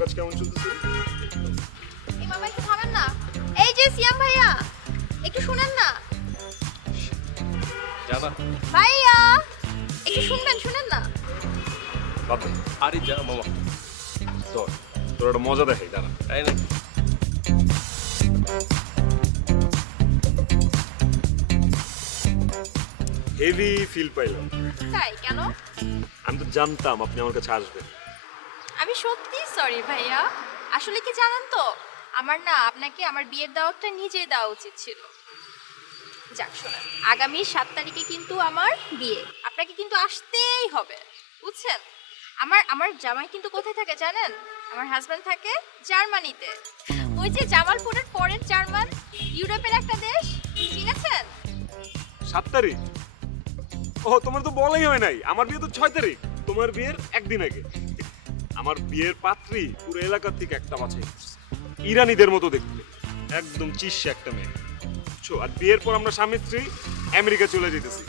কাজ কেমন চলতেছে? ইমাম ভাই একটু থামেন না। এই যে সিয়াম ভাইয়া, একটু শুনেন না। জানা ভাইয়া একটু শুনেন না। বাদ দে। আরে যা মামা চল, তোর একটা মজা দেখাই, দাঁড়া। তাই নাকি? হেভি ফিল পাইলাম। তাই কেন? আমি তো জানতাম আপনি আমার কাছে আসবেন। আমি সত্যি সরি ভাইয়া। আসলে কি জানেন তো, আমার না আপনাকে আমার বিয়ের দাওয়াতটা নিজেই দেওয়া উচিত ছিল। যাক শোনেন, আগামী 7 তারিখে কিন্তু আমার বিয়ে, আপনাকে কিন্তু আসতেই হবে, বুঝছেন? আমার জামাই কিন্তু কোথায় থাকে জানেন? আমার হাজবেন্ড থাকে জার্মানিতে। ওই যে জামালপুরের পরের জার্মান, ইউরোপের একটা দেশ, চিনেছেন? 7 তারিখ? ও, তোমার তো বলাই হয় নাই। আমার বিয়ে তো 6 তারিখ। তোমার বিয়ের একদিন আগে। আমার বিয়ের পাত্রী পুরো এলাকার থেকে একটা বাছাই করছে। ইরানিদের মতো দেখতে, একদম চিস্যা একটা মেয়ে। বুঝছো? আর বিয়ের পর আমরা স্বামী স্ত্রী আমেরিকা চলে যেতেছি।